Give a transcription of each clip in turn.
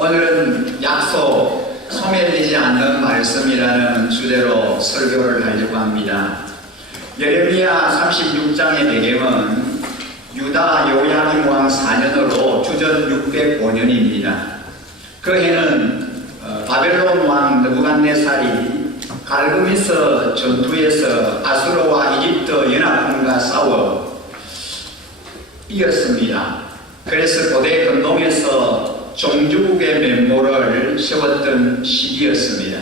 오늘은 약속, 소멸되지 않는 말씀이라는 주제로 설교를 하려고 합니다. 예레미야 36장의 배경은 유다 요야김 왕 4년으로 주전 605년입니다. 그 해는 바벨론 왕 느부갓네살이 갈그미스 전투에서 아수르와 이집트 연합군과 싸워 이겼습니다. 그래서 고대 근동에서 종주국의 면모를 세웠던 시기였습니다.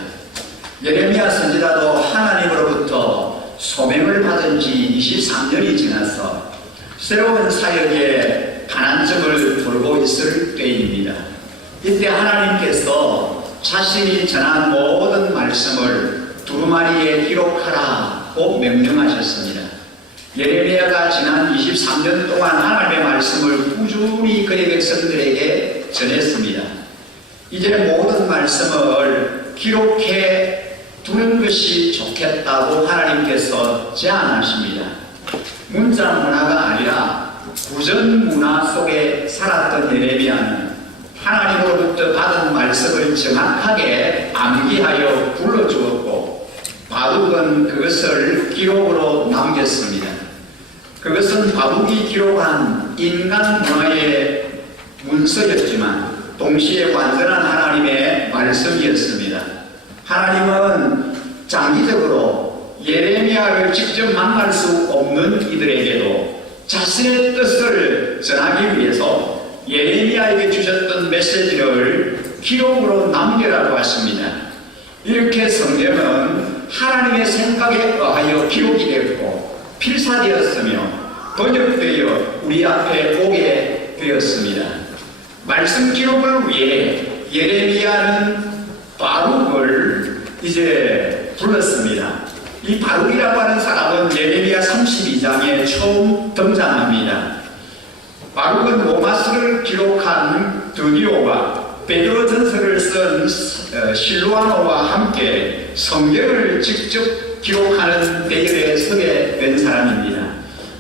예레미야 선지자도 하나님으로부터 소명을 받은 지 23년이 지나서 새로운 사역의 반환점을 돌고 있을 때입니다. 이때 하나님께서 자신이 전한 모든 말씀을 두루마리에 기록하라고 명령하셨습니다. 예레미야가 지난 23년 동안 하나님의 말씀을 꾸준히 그의 백성들에게 전했습니다. 이제 모든 말씀을 기록해 두는 것이 좋겠다고 하나님께서 제안하십니다. 문자 문화가 아니라 구전 문화 속에 살았던 예레미야는 하나님으로부터 받은 말씀을 정확하게 암기하여 불러주었고 바룩은 그것을 기록으로 남겼습니다. 그것은 바룩이 기록한 인간 문화의 문서였지만 동시에 완전한 하나님의 말씀이었습니다. 하나님은 장기적으로 예레미야를 직접 만날 수 없는 이들에게도 자신의 뜻을 전하기 위해서 예레미야에게 주셨던 메시지를 기록으로 남기라고 하십니다. 이렇게 성경은 하나님의 생각에 의하여 기록이 되었고 필사되었으며 번역되어 우리 앞에 오게 되었습니다. 말씀 기록을 위해 예레미야는 바룩을 이제 불렀습니다. 이 바룩이라고 하는 사람은 예레미야 32장에 처음 등장합니다. 바룩은 로마서를 기록한 드니오와 베드로 전서를 쓴 실루아노와 함께 성경을 직접 기록하는 대열에 서게 된 사람입니다.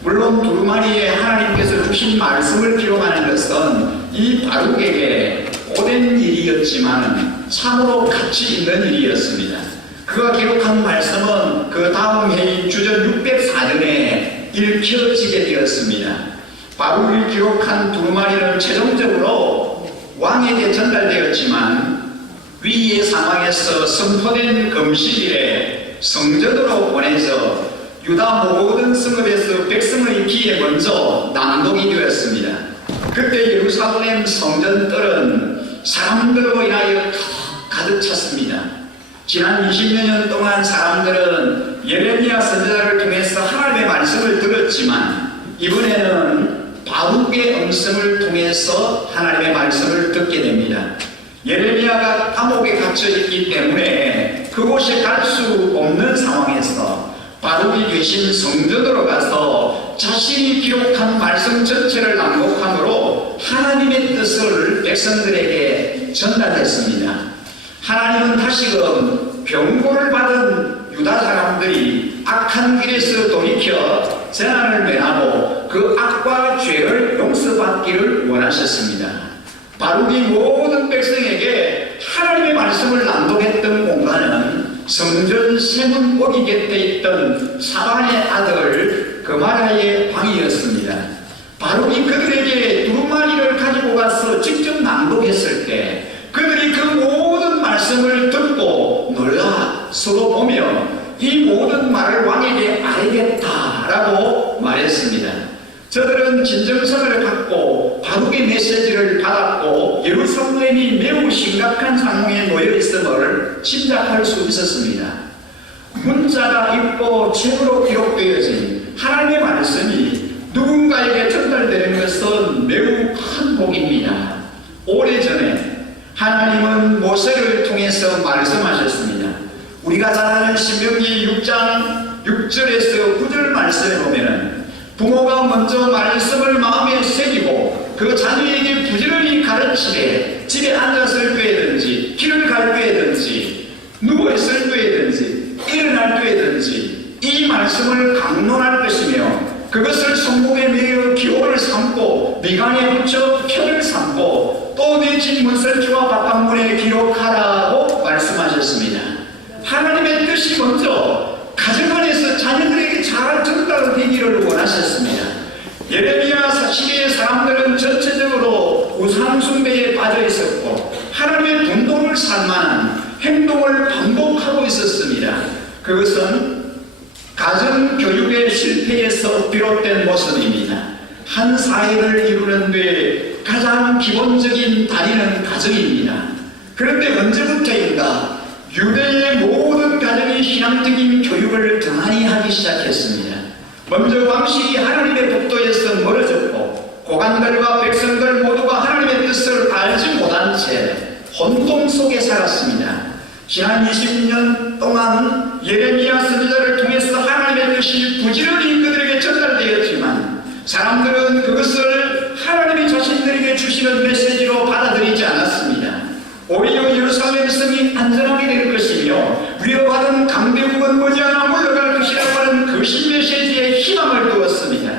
물론 두루마리에 하나님께서 주신 말씀을 기록하는 것은 이 바룩에게 오랜 일이었지만 참으로 가치 있는 일이었습니다. 그가 기록한 말씀은 그 다음 해인 주전 604년에 읽혀지게 되었습니다. 바룩이 기록한 두루마리는 최종적으로 왕에게 전달되었지만 위기의 상황에서 선포된 금식일에 성전으로 보내서 유다 모든 성읍에서 백성의 귀에 먼저 낭독이 되었습니다. 그때 예루살렘 성전들은 사람들로 인하여 가득 찼습니다. 지난 20여 년 동안 사람들은 예레미야 선지자를 통해서 하나님의 말씀을 들었지만 이번에는 바룩의 음성을 통해서 하나님의 말씀을 듣게 됩니다. 예레미야가 감옥에 갇혀 있기 때문에 그곳에 갈 수 없는 상황에서 바룩이 계신 성전으로 가서 자신이 기록한 말씀 전체를 낭독함으로 하나님의 뜻을 백성들에게 전달했습니다. 하나님은 다시금 병고를 받은 유다 사람들이 악한 길에서 돌이켜 재난을 면하고 그 악과 죄를 용서받기를 원하셨습니다. 바룩이 모든 백성에게 하나님의 말씀을 낭독했던 공간은 성전 세문고기 곁에 있던 사반의 아들 그마라의 방이었습니다. 바룩이 그들에게 두루마리를 가지고 가서 직접 낭독했을 때 그들이 그 모든 말씀을 듣고 놀라 서로 보며 이 모든 말을 왕에게 알겠다라고 말했습니다. 저들은 진정성을 갖고 바룩의 메시지를 받았고 예루살렘이 매우 심각한 상황에 놓여 있음을 짐작할 수 있었습니다. 문자가 있고 책으로 기록되어진 하나님의 말씀이 누군가에게 전달되는 것은 매우 큰 복입니다. 오래전에 하나님은 모세를 통해서 말씀하셨습니다. 우리가 잘 아는 신명기 6장 6절에서 9절 말씀에 보면은 부모가 먼저 말씀을 마음에 새기고 그 자녀에게 부지런히 가르치되 집에 앉았을 때든지 길을 갈 때든지 누워있을 때든지 일어날 때든지 이 말씀을 강론할 것이며 그것을 손목에 매어 기호를 삼고 미간에 붙여 표를 삼고 또 네 진 문설주와 바깥문에 기록하라고 말씀하셨습니다. 하나님의 뜻이 먼저 가정 안에서 자녀들에게 잘 전달되기를 원하셨습니다. 예레미야 시대의 사람들은 전체적으로 우상 숭배에 빠져 있었고 하나님의 분노를 살만한 행동을 반복하고 있었습니다. 그것은 가정 교육의 실패에서 비롯된 모습입니다. 한 사회를 이루는 데 가장 기본적인 다리는 가정입니다. 그런데 언제부터인가 유대의 모든 가정이 신앙적인 교육을 등한히 하기 시작했습니다. 먼저 왕실이 하나님의 법도에서 멀어졌고 고관들과 백성들 모두가 하나님의 뜻을 알지 못한 채 혼돈 속에 살았습니다. 지난 20년 동안 예레미야 선지자를 통해서 하나님의 뜻이 부지런히 그들에게 전달되었지만 사람들은 그것을 하나님이 자신들에게 주시는 메시지로 받아들이지 않았습니다. 오히려 예루살렘 성이 안전하게 될 것이며 위협하던 강대국은 머지않아 물러갈 것이라고 하는 거신 메시지에 희망을 두었습니다.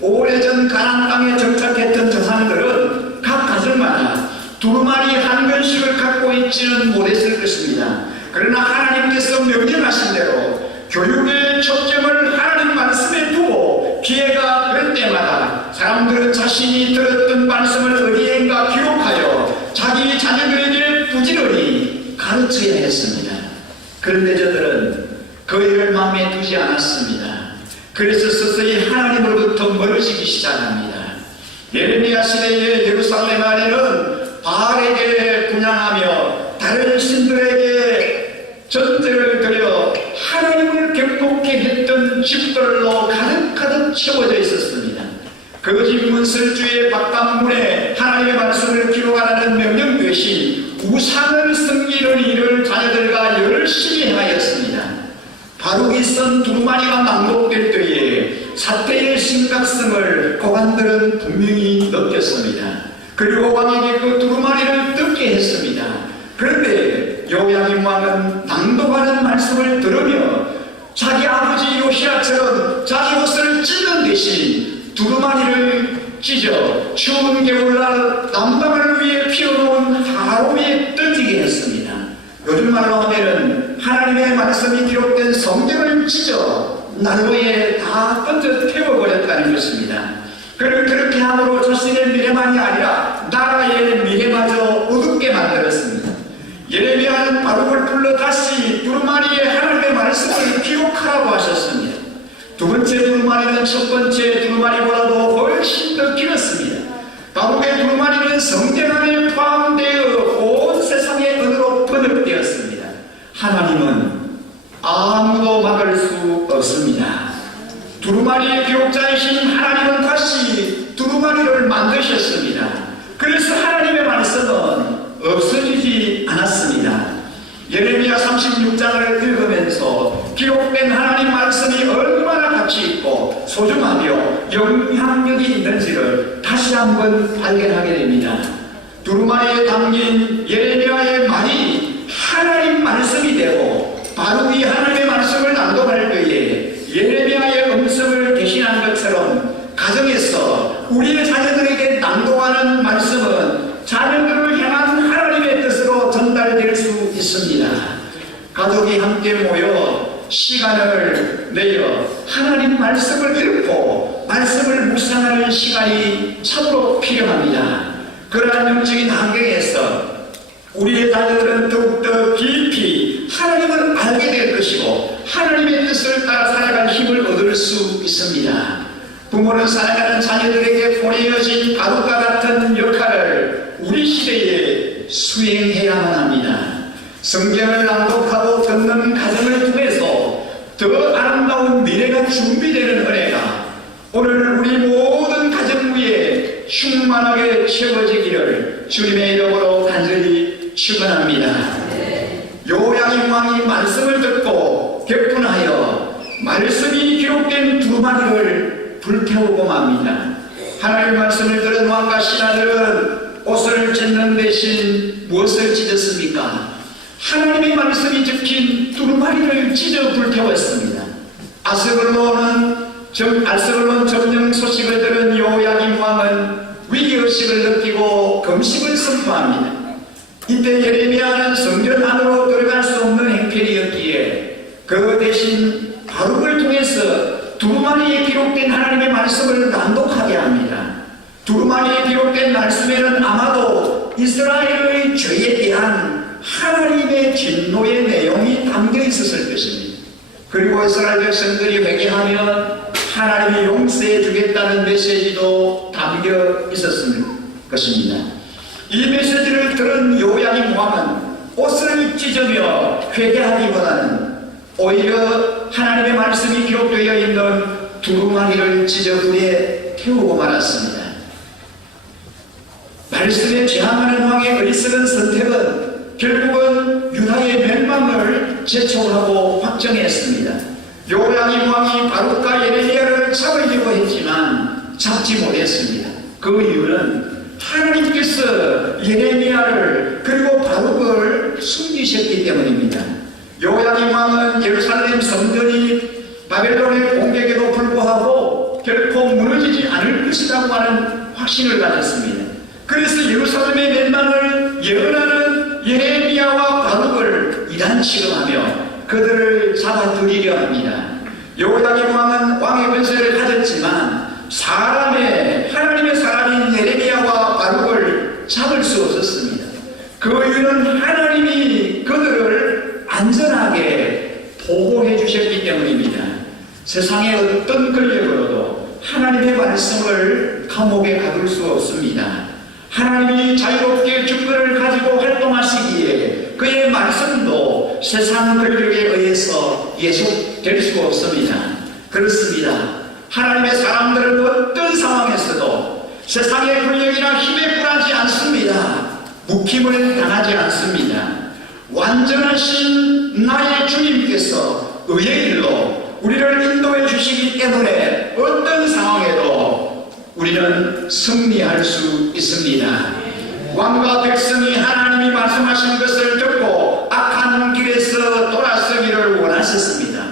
오래전 가나안 땅에 정착했던 조상들은 각 가정마다 두루마리 한 근씩을 갖고 있지는 못했을 것입니다. 그러나 하나님께서 명령하신 대로 교육의 초점을 하나님 말씀에 두고 기회가 될 때마다 사람들은 자신이 들었던 말씀을 어디엔가 기록하여 자기 자녀들에게 부지런히 가르쳐야 했습니다. 그런데 저들은 그 일을 마음에 두지 않았습니다. 그래서 서서히 하나님으로부터 멀어지기 시작합니다. 예레미야 시대의 예루살렘 안에는 바알에게 분양하며 다른 신들에게 전제를 드려 하나님을 경복케 했던 집들로 가득가득 채워져 있었습니다. 거짓 문설주의 바깥문에 하나님의 말씀을 기록하라는 명령 대신 우상을 섬기는 일을 자녀들과 열심히 하였습니다. 바룩이 쓴 두루마리가 낭독될 때에 사태의 심각성을 고관들은 분명히 느꼈습니다. 그리고 왕에게 그 두루마리를 뜯게 했습니다. 그런데 요야김 왕은 낭독하는 말씀을 들으며 자기 아버지 요시야처럼 자기 옷을 찢는 대신 두루마리를 찢어 추운 겨울날 난방을 위해 피워놓은 하로 위에 던지게 했습니다. 요즘 말로 하면은 하나님의 말씀이 기록된 성경을 찢어 난로에 다 던져 태워버렸다는 것입니다. 그렇게 함으로 자신의 미래만이 아니라 나라의 미래마저 어둡게 만들었습니다. 예레미야는 바룩을 불러 다시 두루마리에 하나님의 말씀을 기록하라고 하셨습니다. 두 번째 두루마리는 첫 번째 두루마리보다도 훨씬 더 길었습니다. 바룩의 두루마리는 성경 안에 포함되어 온 세상의 언어로 번역되었습니다. 하나님은 아무도 막을 수 없습니다. 두루마리의 기록자이신 하나님은 다시 두루마리를 만드셨습니다. 그래서 하나님의 말씀은 없어지지 않았습니다. 예레미야 36장을 읽으면서 기록된 하나님 말씀이 얼마나 가치 있고 소중하며 영향력이 있는지를 다시 한번 발견하게 됩니다. 두루마리에 담긴 예레미야의 말이 하나님 말씀이 되고 바룩이 하나님의 말씀을 낭독할 때에 예레미야의 음성을 대신한 것처럼 가정에서 우리의 자녀들에게 낭독하는 말씀은 자녀들을 향한 하나님의 뜻으로 전달될 수 있습니다. 가족이 함께 모여 시간을 내어 하나님 말씀을 읽고 말씀을 묵상하는 시간이 참으로 필요합니다. 그러한 영적인 환경에서 우리의 자녀들은 더욱더 깊이 하나님을 알게 될 것이고 하나님의 뜻을 따라 살아갈 힘을 얻을 수 있습니다. 부모는 사랑하는 자녀들에게 보내어진 바룩과 같은 역할을 우리 시대에 수행해야만 합니다. 성경을 낭독하고 듣는 가정을 통해서 더 아름다운 미래가 준비되는 은혜가 오늘 우리 모든 가정 위에 충만하게 채워지기를 주님의 이름으로 간절히 축원합니다. 요야김 왕이 말씀을 듣고 격분하여 말씀이 기록된 두루마리를 불태우고 맙니다. 하나님의 말씀을 들은 왕과 신하들은 옷을 찢는 대신 무엇을 찢었습니까? 하나님의 말씀이 적힌 두루마리를 찢어 불태웠습니다. 아스글론 점령 소식을 들은 요야김 왕은 위기의식을 느끼고 금식을 선포합니다. 이때 예레미야는 성전 안으로 들어갈 수 없는 행편이었기에 그 대신 바룩을 통해서 두루마리에 기록된 하나님의 말씀을 낭독하게 합니다. 두루마리에 기록된 말씀에는 아마도 이스라엘의 죄에 대한 하나님의 진노의 내용이 담겨 있었을 것입니다. 그리고 이스라엘 백성들이 회개하면 하나님이 용서해 주겠다는 메시지도 담겨 있었을 것입니다. 이 메시지를 들은 요야김 왕은 옷을 찢으며 회개하기보다는 오히려 하나님의 말씀이 기록되어 있는 두루마리를 찢어 불에 태우고 말았습니다. 말씀에 저항하는 왕의 어리석은 선택은 결국은 유다의 멸망을 재촉하고 확정했습니다. 요야김 왕이 바룩과 예레미야를 잡으려고 했지만 잡지 못했습니다. 그 이유는 하나님께서 예레미야를 그리고 바룩을 숨기셨기 때문입니다. 요야김 왕은 예루살렘 성전이 바벨론의 공격에도 불구하고 결코 무너지지 않을 것이라고 하는 확신을 가졌습니다. 그래서 예루살렘의 멸망을 예언하는 예레미야와 바룩을 이단치름하며 그들을 잡아들이려 합니다. 요야김 왕은 왕의 권세를 가졌지만 하나님의 사람인 예레미야와 바룩을 잡을 수 없었습니다. 그 이유는 하나님이 그들을 안전하게 보호해 주셨기 때문입니다. 세상의 어떤 권력으로도 하나님의 말씀을 감옥에 가둘 수 없습니다. 하나님이 자유롭게 주권을 가지고 활동하시기에 그의 말씀도 세상 권력에 의해서 예속될 수가 없습니다. 그렇습니다. 하나님의 사람들은 어떤 상황에서도 세상의 권력이나 힘에 굴하지 않습니다. 묵힘을 당하지 않습니다. 완전하신 나의 주님께서 의의 길로 우리를 인도해 주시기 때문에 어떤 상황에도 우리는 승리할 수 있습니다. 왕과 백성이 하나님이 말씀하신 것을 듣고 악한 길에서 돌아서기를 원하셨습니다.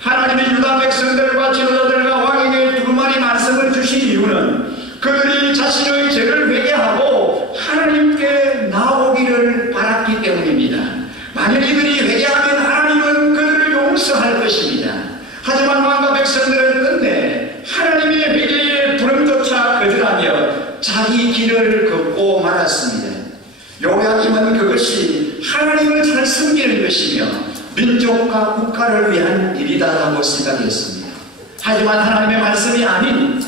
하나님이 유다 백성들과 지도자들과 왕에게 두루마리 말씀을 주신 이유는 그들이 자신의 죄를 회개하고 하나님께 나오기를 바랐기 때문입니다. 만약 이들이 회개하면 하나님은 그들을 용서할 것입니다. 하지만 왕과 백성들은 끝내 하나님의 회개의 부름조차 거절하며 자기 길을 걷고 말았습니다. 요야김은 그것이 하나님을 잘 섬기는 것이며 민족과 국가를 위한 일이다라고 생각했습니다. 하지만 하나님의 말씀이 아닌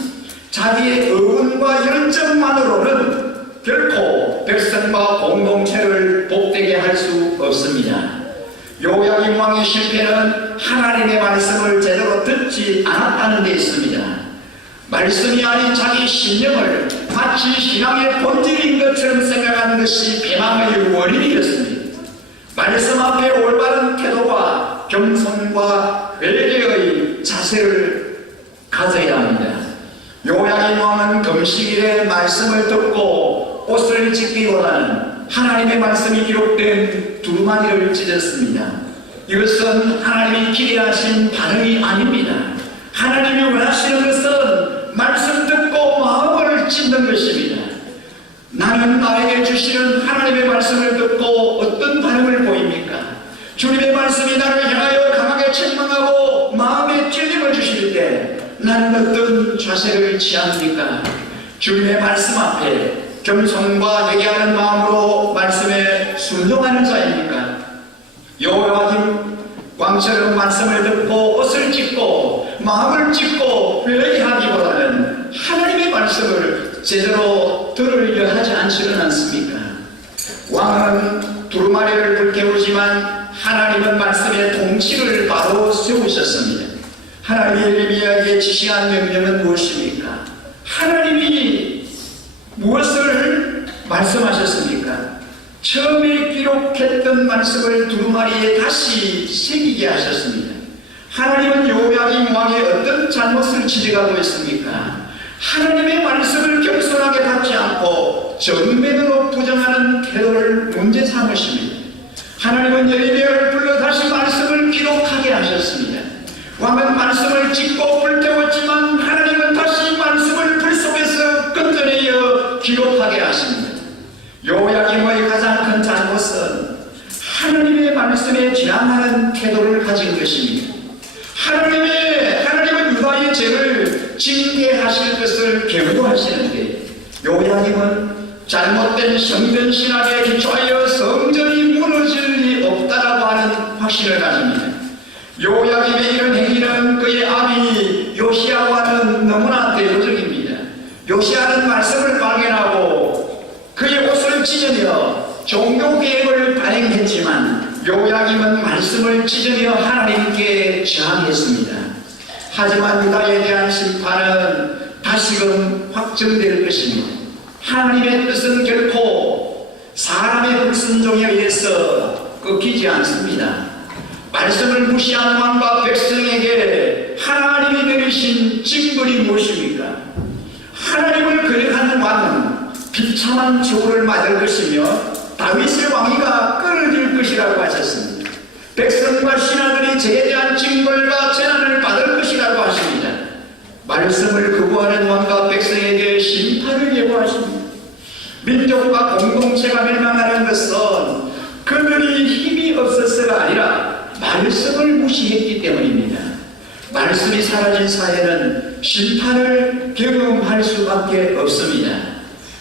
자기의 의논과 열정만으로는 결코 백성과 공동체를 복되게 할 수 없습니다. 요야김 왕의 실패는 하나님의 말씀을 제대로 듣지 않았다는 데 있습니다. 말씀이 아닌 자기 신념을 마치 신앙의 본질인 것처럼 생각하는 것이 패망의 원인이었습니다. 말씀 앞에 올바른 태도와 겸손과 회개의 자세를 가져야 합니다. 요야김 왕은 금식일에 말씀을 듣고 옷을 찢기보다는 하나님의 말씀이 기록된 두루마리를 찢었습니다. 이것은 하나님이 기대하신 반응이 아닙니다. 하나님이 원하시는 것은 말씀 듣고 마음을 찢는 것입니다. 나는 나에게 주시는 하나님의 말씀을 듣고 어떤 반응을 보입니까? 주님의 말씀이 나를 향하여 강하게 책망하고 마음에 찔림을 주실 때 나는 어떤 자세를 취합니까? 주님의 말씀 앞에 겸손과 회개하는 마음으로 말씀에 순종하는 자입니까? 요야김 왕처럼 말씀을 듣고 옷을 찢고 마음을 찢고 회개하기보다는 하나님의 말씀을 제대로 들으려 하지 않지는 않습니까? 왕은 두루마리를 불태우지만 하나님은 말씀의 통치를 바로 세우셨습니다. 하나님이 예레미야에게 지시한 명령은 무엇입니까? 하나님이 무엇을 말씀하셨습니까? 처음에 기록했던 말씀을 두루마리에 다시 새기게 하셨습니다. 하나님은 요야김 왕의 어떤 잘못을 지적하고 있습니까? 하나님의 말씀을 겸손하게 받지 않고 정면으로 부정하는 태도를 문제 삼으십니다. 하나님은 예레미야를 불러 다시 말씀을 기록하게 하셨습니다. 왕은 말씀을 찢고 불태웠지만 하나님은 다시 말씀을 불 속에서 건져내어 요야김의 가장 큰 잘못은 하나님의 말씀에 지향하는 태도를 가진 것입니다. 하나님은 유다의 죄를 징계하실 것을 경고하시는데 요야김은 잘못된 성전 신학에 기초하여 성전이 무너질 리 없다라고 하는 확신을 가집니다. 요야김의 이런 행위는 그의 아비 요시야와는 너무나 대조적입니다. 요시야는 말씀을 발견하고 그의 옷을 찢으며 종교 계획을 발행했지만 요야김은 말씀을 찢으며 하나님께 저항했습니다. 하지만 유다에 대한 심판은 다시금 확정될 것입니다. 하나님의 뜻은 결코 사람의 불순종에 의해서 끊기지 않습니다. 말씀을 무시한 왕과 백성에게 하나님이 내리신 징벌이 무엇입니까? 하나님을 거역하는 왕은 비참한 처벌을 맞을 것이며 다윗의 왕위가 끊어질 것이라고 하셨습니다. 백성과 신하들이 죄에 대한 징벌과 재난을 받을 것이라고 하십니다. 말씀을 거부하는 왕과 백성에게 심판을 예고하십니다. 민족과 공동체가 멸망하는 것은 그들이 힘이 없어서가 아니라 말씀을 무시했기 때문입니다. 말씀이 사라진 사회는 심판을 경험할 수밖에 없습니다.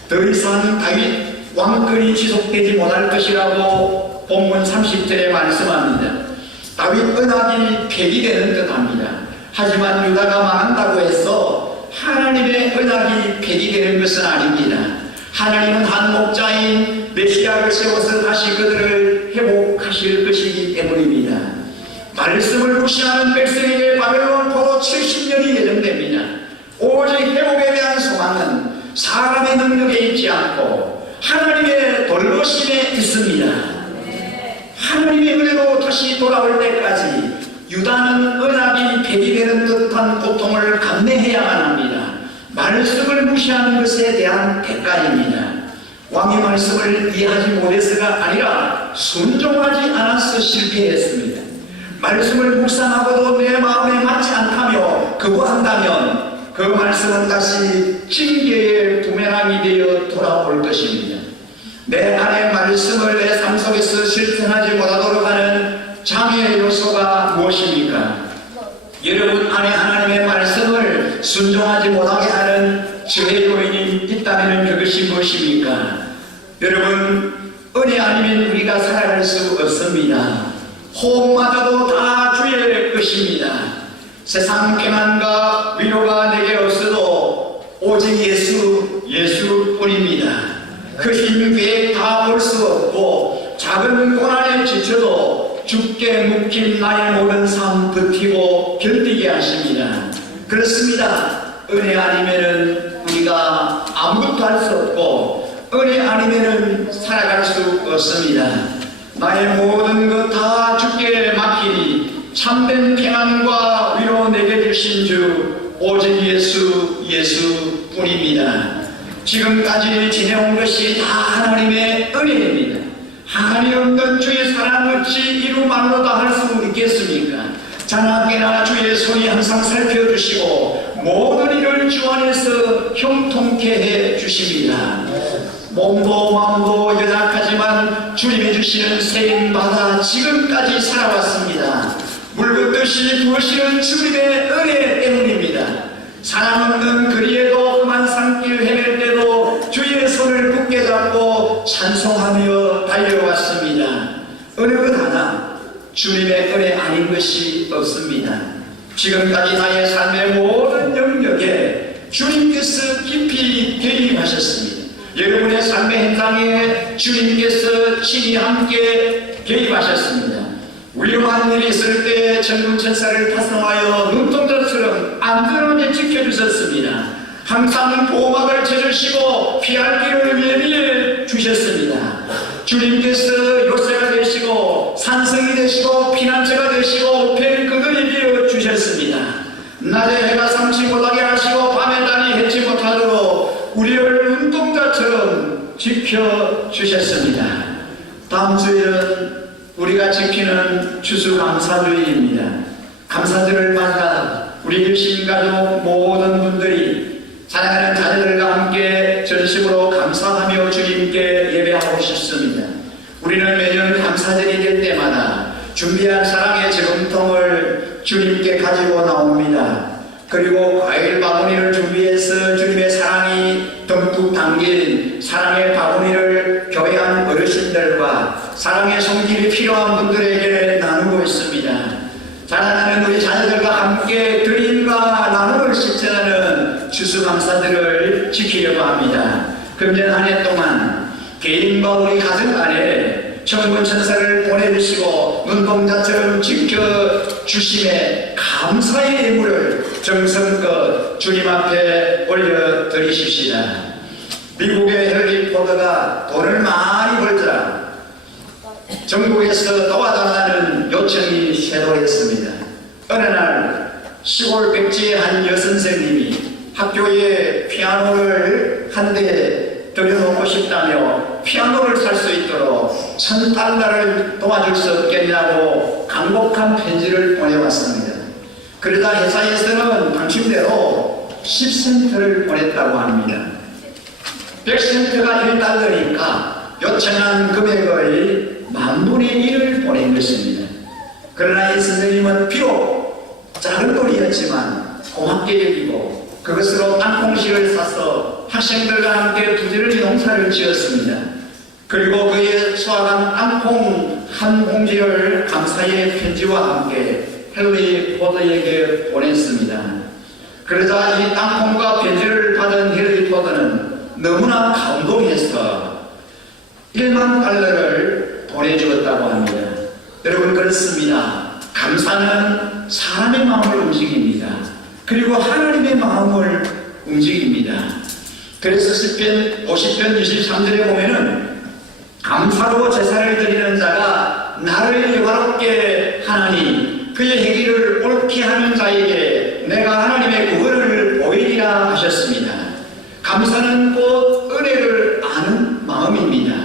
더 이상 다윗 왕권이 지속되지 못할 것이라고 본문 30절에 말씀합니다. 다윗 언약이 폐기되는 듯합니다. 하지만 유다가 망한다고 해서 하나님의 언약이 폐기되는 것은 아닙니다. 하나님은 한 목자인 메시아를 세워서 다시 그들을 회복하실 것이기 때문입니다. 말씀을 무시하는 백성에게 바벨론 포로 70년이 예정됩니다. 오직 회복에 대한 소망은 사람의 능력에 있지 않고 하나님의 돌보심에 있습니다. 하나님의 은혜로 다시 돌아올 때까지 유다는 언약이 폐기되는 듯한 고통을 감내해야만 합니다. 말씀을 무시하는 것에 대한 대가입니다. 왕의 말씀을 이해하지 못해서가 아니라 순종하지 않아서 실패했습니다. 말씀을 묵상하고도 내 마음에 맞지 않다며 거부한다면 그 말씀은 다시 징계의 부메랑이 되어 돌아올 것입니다. 내 안의 말씀을 내 삶 속에서 실천하지 못하도록 하는 장애 요소가 무엇입니까? 여러분 안에 하나님의 말씀을 순종하지 못하게 하는 저의 요인이 있다면 그것이 무엇입니까? 여러분, 은혜 아니면 우리가 살아갈 수 없습니다. 호흡마저도 다 주의 것입니다. 세상 평안과 위로가 내게 없어도 오직 예수뿐입니다. 그 힘 계획 다 볼 수 없고 작은 고난에 지쳐도 주께 묶인 나의 모든 삶 버티고 견디게 하십니다. 그렇습니다. 은혜 아니면은 우리가 아무것도 할 수 없고 은혜 아니면은 살아갈 수 없습니다. 나의 모든 것 다 주께 맡기니 참된 평안과 위로 내게 주신 주 오직 예수뿐입니다. 지금까지 지내온 것이 다 하나님의 은혜입니다. 하나님 없는 주의 사랑 어찌 이루 말로 다 할 수 있겠습니까? 자나깨나 주의 손이 항상 살펴주시고 모든 일을 주 안에서 형통케 해 주십니다. 몸도 마음도 연약하지만 주님이 주시는 세임받아 지금까지 살아왔습니다. 물 붓듯이 부으시는 주님의 은혜 때문입니다. 사랑 없는 거리에도 험한 산길 헤맬 때도 주의 손을 굳게 잡고 찬송하며 달려왔습니다. 어느 것 하나 주님의 은혜 아닌 것이 없습니다. 지금까지 나의 삶의 모든 영역에 주님께서 깊이 개입하셨습니다. 여러분의 삶의 현장에 주님께서 친히 함께 개입하셨습니다. 위험한 일이 있을 때 천군천사를 파송하여 눈동자처럼 안전하게 지켜주셨습니다. 항상 보호막을 쳐주시고 피할 길을 예비해 주셨습니다. 주님께서 요새가 되시고 산성이 되시고 피난처가 되시고 벨그들이 되어 주셨습니다. 낮에 해가 삼지 못하게 하시고 밤에 달이 해치 못하도록 우리를 눈동자처럼 지켜주셨습니다. 다음 주에는 우리가 지키는 추수감사주일입니다. 감사절을 맞아 우리 일신가족 모든 분들이 사랑하는 자녀들과 함께 전심으로 감사하며 주님께 예배하고 싶습니다. 우리는 매년 감사절이 될 때마다 준비한 사랑의 저금통을 주님께 가지고 나옵니다. 그리고 과일 바구니를 준비해서 주님의 사랑이 듬뿍 담긴 사랑의 바구니를 교회 안 어르신들과 사랑의 손길이 필요한 분들에게 나누고 있습니다. 자라나는 우리 자녀들과 함께 드림과 나눔을 실천하는 추수감사들을 지키려고 합니다. 금년 한 해 동안 개인과 우리 가정 안에 천군 천사를 보내주시고 눈동자처럼 지켜주심에 감사의 예물을 정성껏 주님 앞에 올려드리십시다. 미국의 헨리 포드가 돈을 많이 벌자 전국에서 도와달라는 요청이 쇄도했습니다. 어느 날 시골 백지의 한 여선생님이 학교에 피아노를 한 대 들여놓고 싶다며 피아노를 살 수 있도록 $1000를 도와줄 수 없겠냐고 간곡한 편지를 보내왔습니다. 그러다 회사에서는 방침대로 10센트를 보냈다고 합니다. 100센트가 $1니까 요청한 금액의 10,000분의 1을 보낸 것입니다. 그러나 이 선생님은 비록 작은 돈이었지만 고맙게 여기고 그것으로 땅콩실을 사서 학생들과 함께 부지런히 농사를 지었습니다. 그리고 그의 수확한 땅콩 한 봉지를 감사의 편지와 함께 헨리 포드에게 보냈습니다. 그러자 이 땅콩과 편지를 받은 헨리 포드는 너무나 감동해서 $10,000를 보내주었다고 합니다. 여러분, 그렇습니다. 감사는 사람의 마음을 움직입니다. 그리고 하나님의 마음을 움직입니다. 그래서 시편 50편 23절에 보면은 감사로 제사를 드리는 자가 나를 영화롭게 하나니 그의 행위를 옳게 하는 자에게 내가 하나님의 구원을 보이리라 하셨습니다. 감사는 곧 은혜를 아는 마음입니다.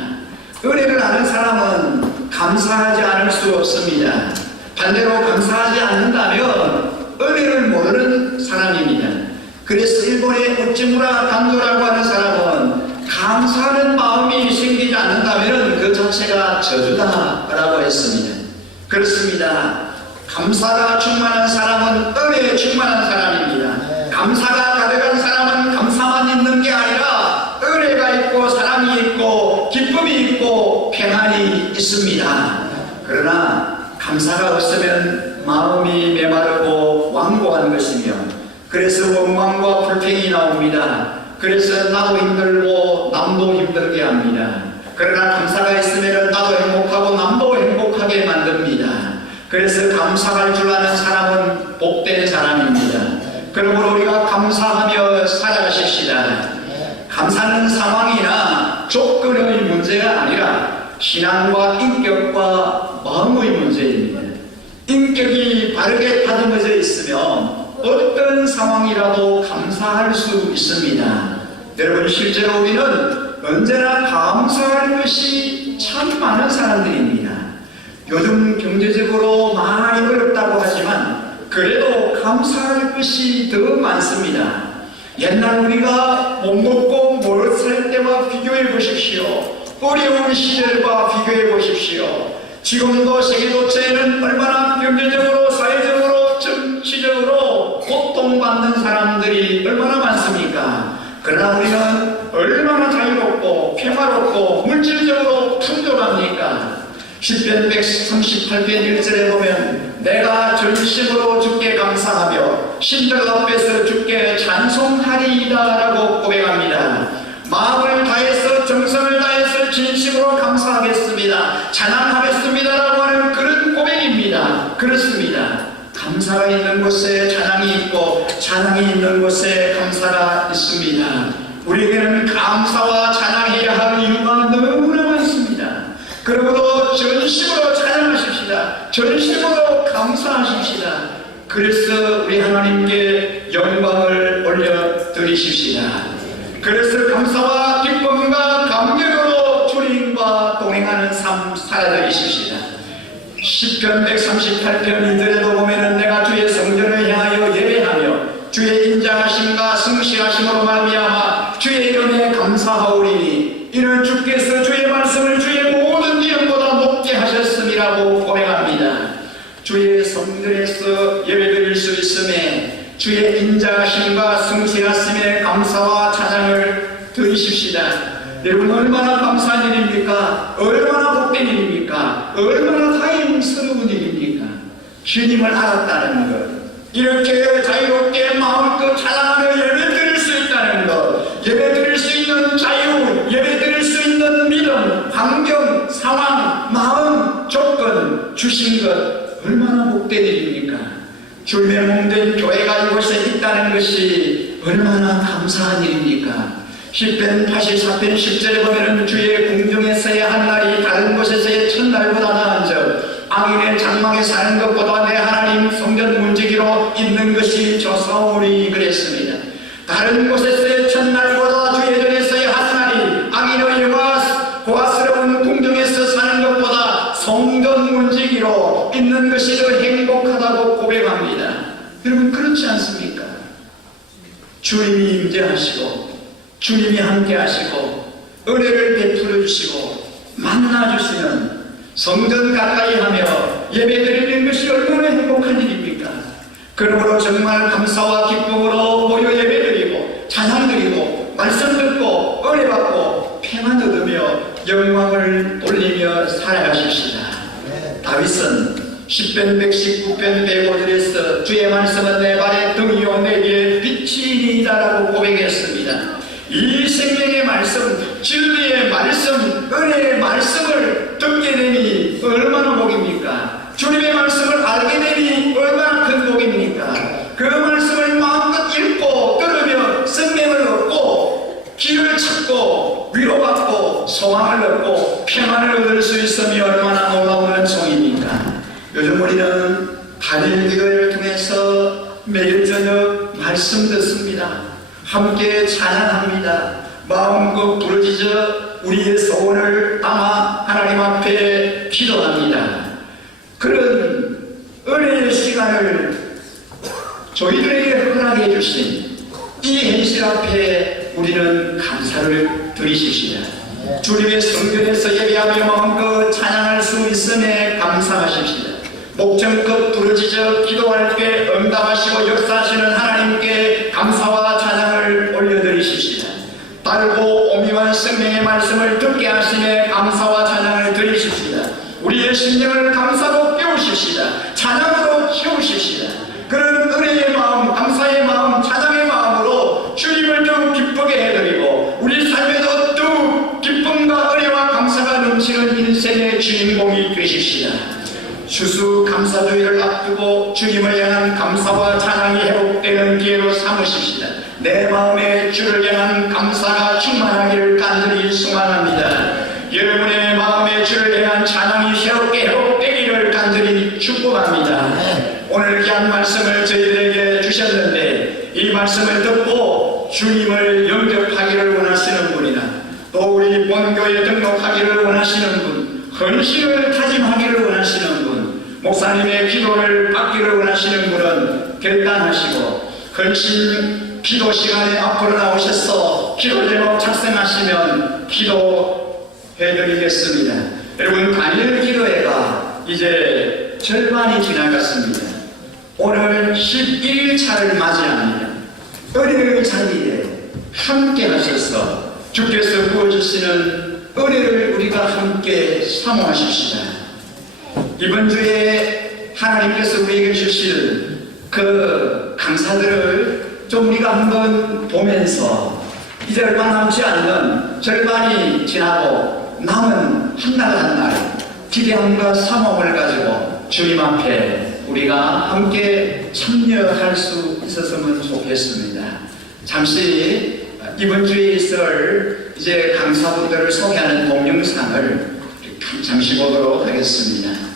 은혜를 아는 사람은 감사하지 않을 수 없습니다. 반대로 감사하지 않는다면 은혜를 모르는 사람입니다. 그래서 일본의 우찌무라 단조라고 하는 사람은 감사하는 마음이 생기지 않는다면 그 자체가 저주다라고 했습니다. 그렇습니다. 감사가 충만한 사람은 은혜에 충만한 사람입니다. 감사가 가득한 사람은 감사만 있는 게 아니라 은혜가 있고 사랑이 있고 기쁨이 있고 평안이 있습니다. 그러나 감사가 없으면 마음이 메마르고 완고한 것이며 그래서 원망과 불평이 나옵니다. 그래서 나도 힘들고 남도 힘들게 합니다. 그러나 감사가 있으면 나도 행복하고 남도 행복하게 만듭니다. 그래서 감사할 줄 아는 사람은 복된 사람입니다. 그러므로 우리가 감사하며 살아가십시다. 감사는 상황이나 조건의 문제가 아니라 신앙과 인격과 마음의 문제입니다. 인격이 바르게 다듬어져 있으면 어떤 상황이라도 감사할 수 있습니다. 여러분, 실제로 우리는 언제나 감사할 것이 참 많은 사람들입니다. 요즘 경제적으로 많이 어렵다고 하지만 그래도 감사할 것이 더 많습니다. 옛날 우리가 못 먹고 못 살 때와 비교해 보십시오. 어려운 시절과 비교해 보십시오. 지금도 세계도처에는 얼마나 경제적으로, 사회적으로, 정치적으로 고통받는 사람들이 얼마나 많습니까? 그러나 우리는 얼마나 자유롭고 평화롭고 물질적으로 풍족합니까? 시편 138편 1절에 보면 내가 전심으로 주께 감사하며 신들 앞에서 주께 찬송하리이다 라고 고백합니다. 마음을 다해서 정성을 다해서 진심으로 감사하겠습니다. 찬양하겠습니다 라고 하는 그런 고백입니다. 그렇습니다. 감사가 있는 곳에 찬양이 있고 찬양이 있는 곳에 감사가 있습니다. 우리에게는 감사와 찬양해야 할 이유가 너무나 많습니다. 그러므로 전심으로 찬양하십시다. 전심으로 감사하십시다. 그래서 우리 하나님께 영광을 올려드리십시다. 그래서 감사와 기쁨과 감격으로 주님과 동행하는 삶 살아가십시다. 시편 138편 2절에도 보면은 내가 주의 성전을 향하여 예배하며 주의 인자하심과 성실하심으로 말미암아 주의 이름에 감사 주의 인자하심과 성실하심에 감사와 찬양을 드리십시다. 여러분, 얼마나 감사한 일입니까? 얼마나 복된 일입니까? 얼마나 다행스러운 일입니까? 주님을 알았다는 것, 이렇게 자유롭게 마음껏 찬양하며 예배드릴 수 있다는 것, 예배드릴 수 있는 자유, 예배드릴 수 있는 믿음, 환경, 상황, 마음, 조건 주신 것, 얼마나 복된 일입니까? 주님의 몸된 교회가 이곳에 있다는 것이 얼마나 감사한 일입니까? 10편 84편 10절에 보면 주의 궁정에서의 한 날이 다른 곳에서의 첫날보다 나은즉 악인의 장막에 사는 것보다 내 하나님 성전 문지기로 있는 것이 좋사오니 그랬습니다. 다른 곳에서의 첫날보다 주의 전에서의 한 날이 악인의 고아스러운 궁정에서 사는 것보다 성전 문지기로 있는 것이 더 행복하다고 고백합니다. 여러분, 그렇지 않습니까? 주님이 임재하시고 주님이 함께 하시고 은혜를 베풀어 주시고 만나 주시는 성전 가까이 하며 예배드리는 것이 얼마나 행복한 일입니까? 그러므로 정말 감사와 기쁨으로 모여 예배드리고 찬양드리고 말씀 듣고 은혜 받고 평안 얻으며 영광을 돌리며 살아가십시다. 다윗은 10편 119편 105절에서 주의 말씀은 내 발의 등이요 내게 빛이니이다라고 고백했습니다. 이 생명의 말씀, 진리의 말씀, 은혜의 말씀을 듣게 되니 얼마나 복입니까? 주님의 말씀을 알게 되니 얼마나 큰 복입니까? 그 말씀을 마음껏 읽고 들으며 생명을 얻고 길을 찾고 위로받고 소망을 얻고 평안을 얻을 수 있으며 얼마나 놀라운 은총입니까? 요즘 우리는 단일 기도를 통해서 매일 저녁 말씀 듣습니다. 함께 찬양합니다. 마음껏 부르짖어 우리의 소원을 담아 하나님 앞에 기도합니다. 그런 은혜의 시간을 저희들에게 허락해 주신 이 현실 앞에 우리는 감사를 드리십시다. 주님의 성전에서 예배하며 마음껏 찬양할 수 있음에 감사하십시다. 목청껏 부르짖어 기도할 때 응답하시고 역사하시는 하나님께 감사와 찬양을 올려드리십시다. 달고 오미완 생명의 말씀을 듣게 하시며 감사와 찬양을 드리십시다. 우리의 심령을 감사로 깨우십시다. 찬양으로 채우십시다. 그런 은혜의 마음, 감사의 마음, 찬양의 마음으로 주님을 더욱 기쁘게 해드리고 우리 삶에도 더욱 기쁨과 은혜와 감사가 넘치는 인생의 주인공이 되십시다. 추수감사주의를 앞두고 주님을 향한 감사와 찬양이 회복되는 기회로 삼으십시다. 내 마음에 주를 향한 감사가 충만하기를 간절히 소망합니다. 여러분의 마음에 주를 향한 찬양이 새롭게 회복되기를 간절히 축복합니다. 오늘 귀한 말씀을 저희들에게 주셨는데 이 말씀을 듣고 주님을 영접하기를 원하시는 분이나 또 우리 본교에 등록하기를 원하시는 분, 헌신을 다짐하기를 원하시는 분, 목사님의 기도를 받기를 원하시는 분은 결단하시고 헌신 기도 시간에 앞으로 나오셔서 기도 제목 작성하시면 기도해드리겠습니다. 여러분, 단일 기도회가 이제 절반이 지나갔습니다. 오늘 11차를 맞이합니다. 은혜의 자리에 함께 하셔서 주께서 부어주시는 은혜를 우리가 함께 사모하십시다. 이번 주에 하나님께서 우리에게 주실 그 강사들을 좀 우리가 한번 보면서 이제 얼마 남지 않는 절반이 지나고 남은 한 날 한 날 기대함과 사모함을 가지고 주님 앞에 우리가 함께 참여할 수 있었으면 좋겠습니다. 잠시 이번 주에 있을 이제 강사분들을 소개하는 동영상을 잠시 보도록 하겠습니다.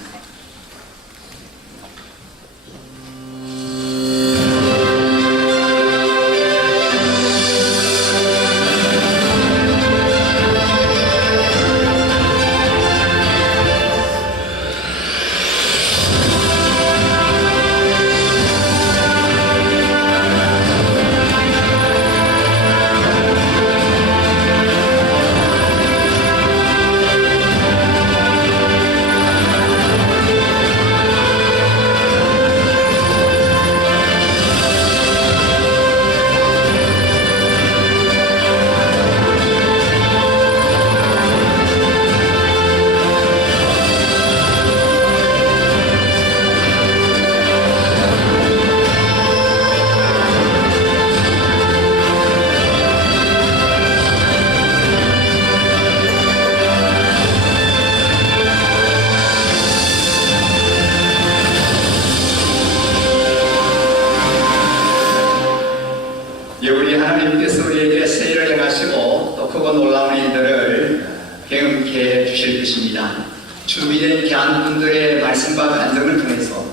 준비된 귀한 분들의 말씀과 간증을 통해서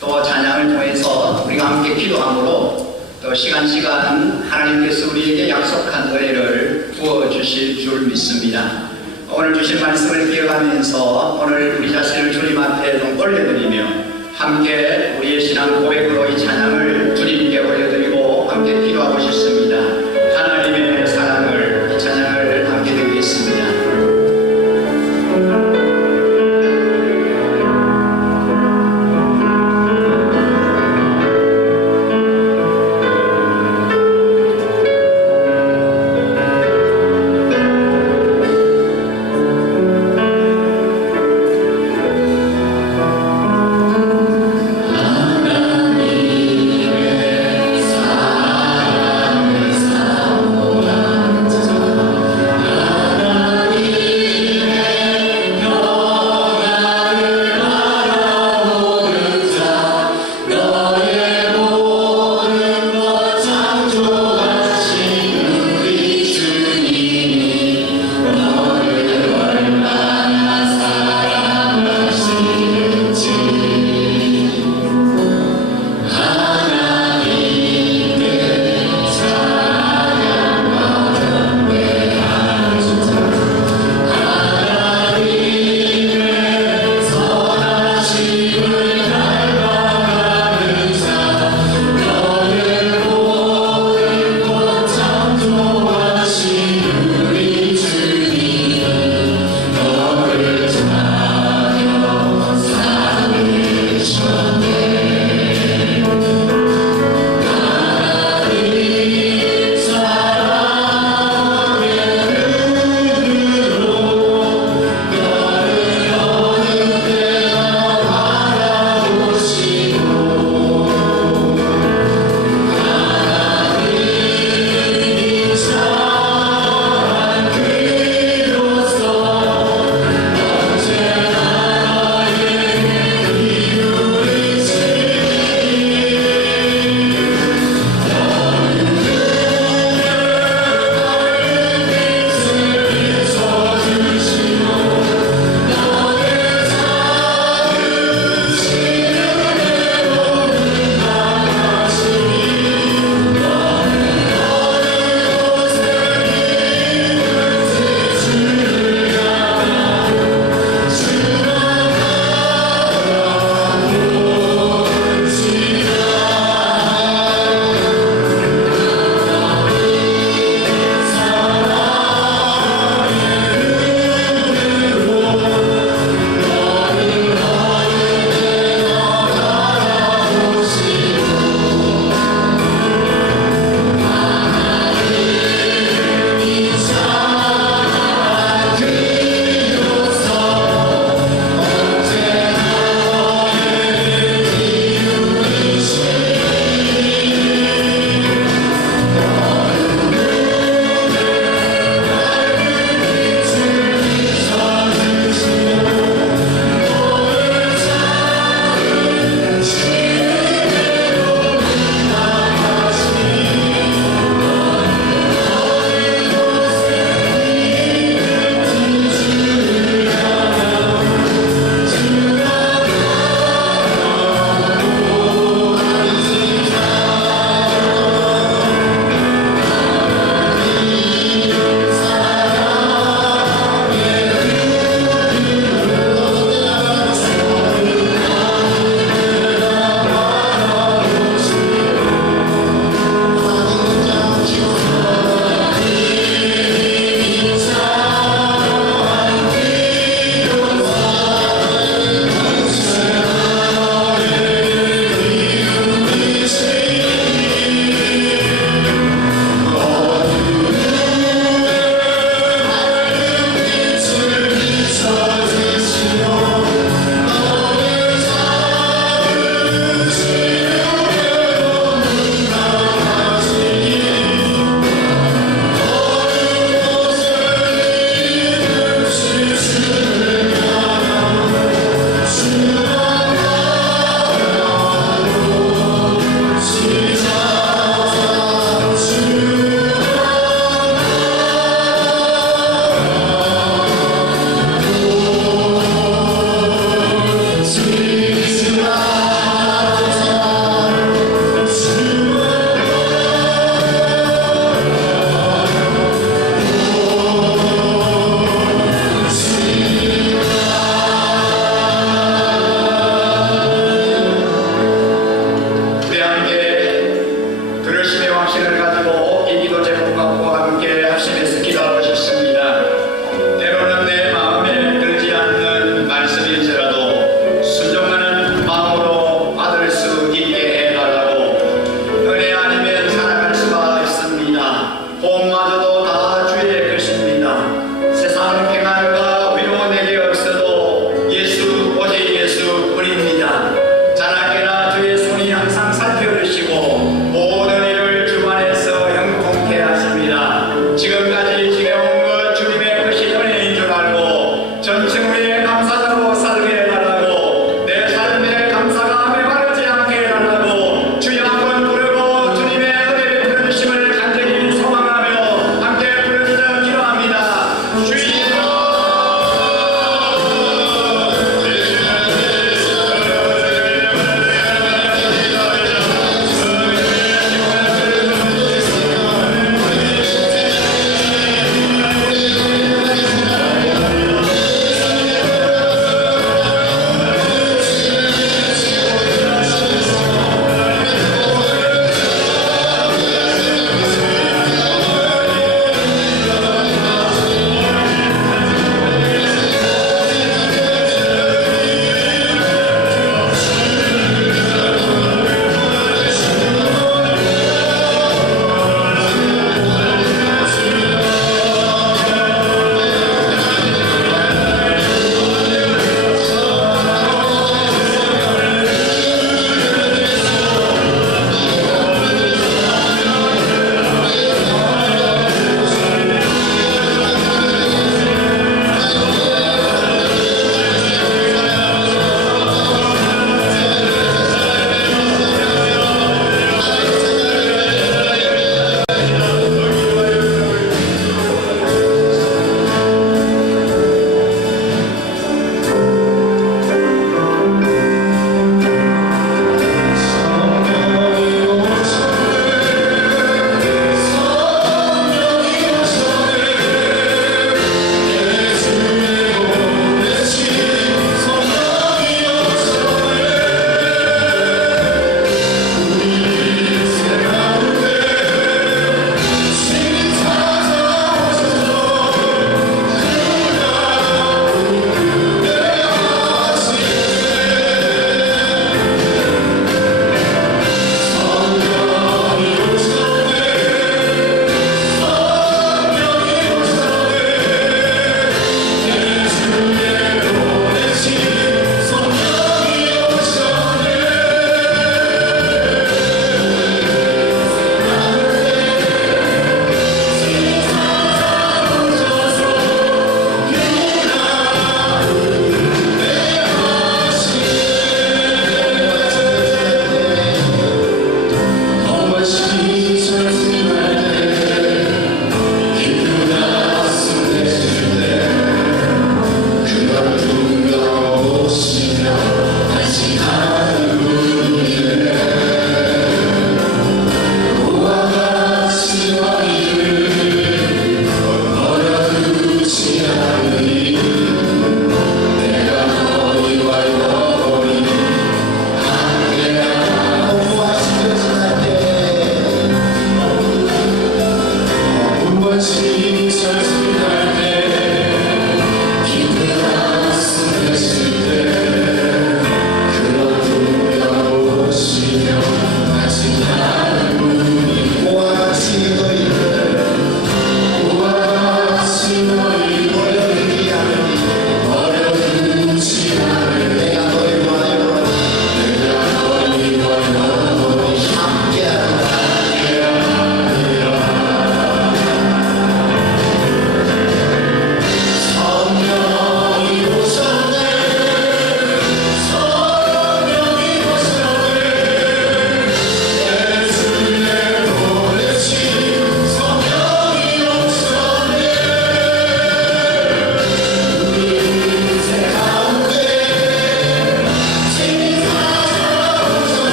또 찬양을 통해서 우리가 함께 기도함으로 또 시간 하나님께서 우리에게 약속한 은혜를 부어주실 줄 믿습니다. 오늘 주신 말씀을 기억하면서 오늘 우리 자신을 주님 앞에 좀 올려드리며 함께 우리의 신앙 고백으로 이 찬양을 주님께 올려드리고 함께 기도하고 싶습니다. 하나님의 사랑을 이 찬양을 함께 드리겠습니다. 하나님의 사랑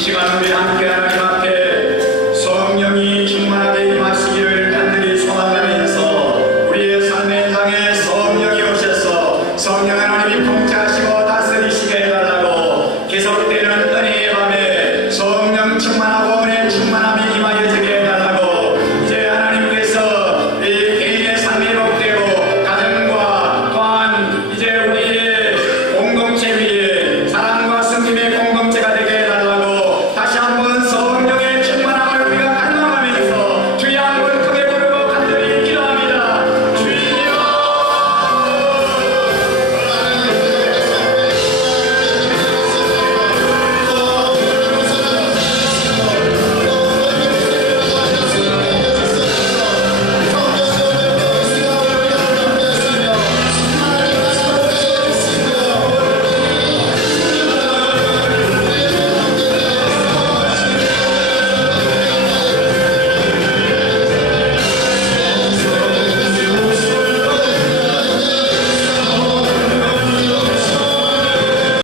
시간 우리 함께 하나님